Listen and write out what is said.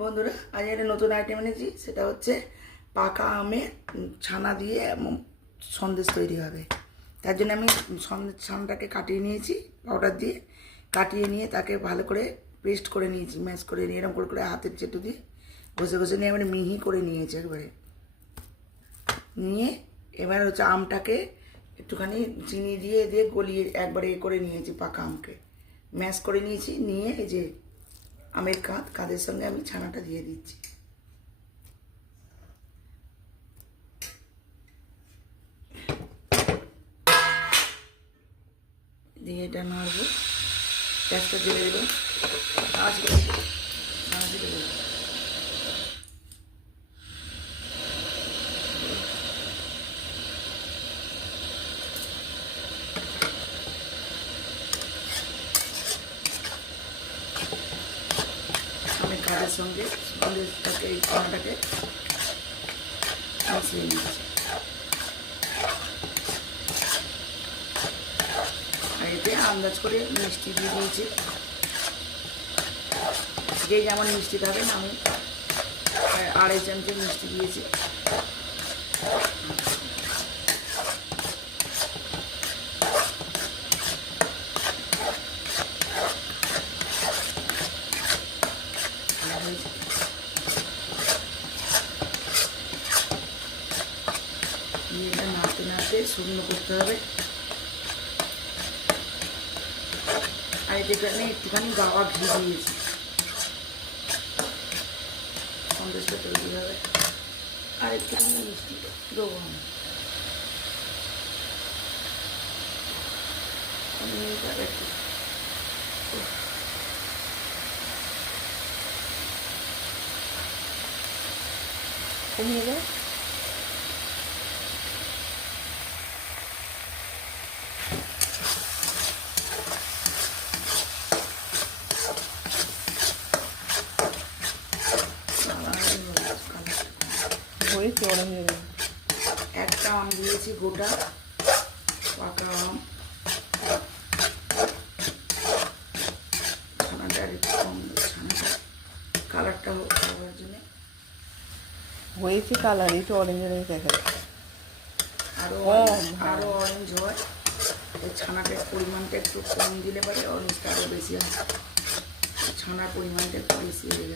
বন্ধুরা, আজ একটা নতুন আইটেম এনেছি। সেটা হচ্ছে পাকা আমের ছানা দিয়ে সন্দেশ তৈরি হবে। তার জন্য আমি ছানাটাকে কাটিয়ে নিয়েছি, পাউডার দিয়ে কাটিয়ে নিয়ে তাকে ভালো করে পেস্ট করে নিয়েছি, ম্যাশ করে নিয়ে এরকম করে হাতের চেটু দিয়ে ঘষে ঘষে নিয়ে এবারে মিহি করে নিয়েছি একবারে। নিয়ে এবার হচ্ছে আমটাকে একটুখানি চিনি দিয়ে দিয়ে গলিয়ে একবারে করে নিয়েছি, পাকা আমকে ম্যাশ করে নিয়েছি। নিয়ে এই যে আমের কাঁধের সঙ্গে আমি ছানাটা দিয়ে দিচ্ছি। দিয়ে এটা নাড়বো, গ্যাসটা জ্বেলে দেবো, ছানা দিয়ে দেবো। আমি কাঁধের সঙ্গে সন্দেশটাকে এই ছানাটাকে মিশিয়ে নিচ্ছি। আর এতে আন্দাজ করে মিষ্টি দিয়ে দিয়েছি, যে যেমন মিষ্টি খাবেন। আমি 2.5 চামচ মিষ্টি দিয়েছি। এটা নাড়তে নাড়তে শুকনো করতে হবে। আর যেখানে একটুখানি গাওয়া ঘি দিয়েছি, সন্দেশটা তৈরি হবে। আর একটুখানি মিষ্টি দেবো আমি একটু। কমিয়ে দেয় হয়েছে। অরেঞ্জ একটা আম দিয়েছি, গোটা পাকা আম। ছানাটা একটু কম, ছানাটা কালারটা হওয়ার জন্য হয়েছে। কালার একটু অরেঞ্জ অরেঞ্জ দেখা যাচ্ছে, আরও অরেঞ্জ হয়। এই ছানাটার পরিমাণটা একটু কম দিলে পরে অরেঞ্জটা আরও বেশি হয়। ছানার পরিমাণটা একটু বেশি হয়ে গেছে।